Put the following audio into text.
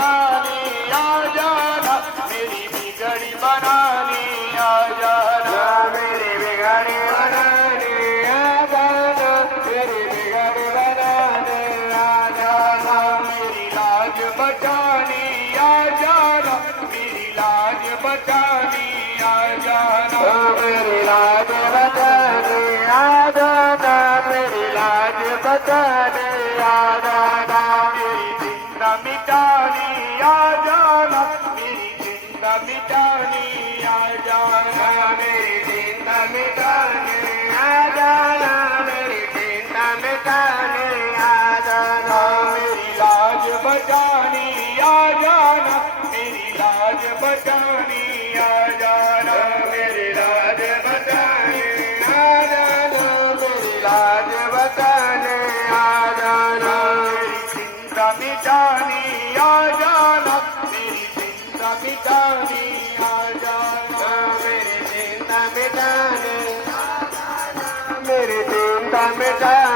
बनाने आ जाना, मेरी बिगड़ी बनाने आ जाना, मेरी बिगड़ी बनाने आ जाना, मेरी बिगड़ी बनाने आ जाना, मेरी लाज बचाने आ जाना, मेरी लाज बचाने आ जाना, मेरी लाज बचाने आ जाना, मेरी लाज बचाने आ जाना, मेरी चिंता मिटाने आ जाना, मेरी चिंता मिटाने आ जाना, मेरी चिंता मिटाने आ जाना, मेरी चिंता मिटाने आ जाना, मेरी लाज बचाने आ जाना, मेरी लाज बचाने आ जाना, मेरी लाज बचाने आ जाना, मेरी लाज बचाने आ जाना, मेरी चिंता मिटाने आ जाना, मेरी चिंता मिटाने आ जाना, मेरी चिंता मिटाने, मेरी चिंता मिटाने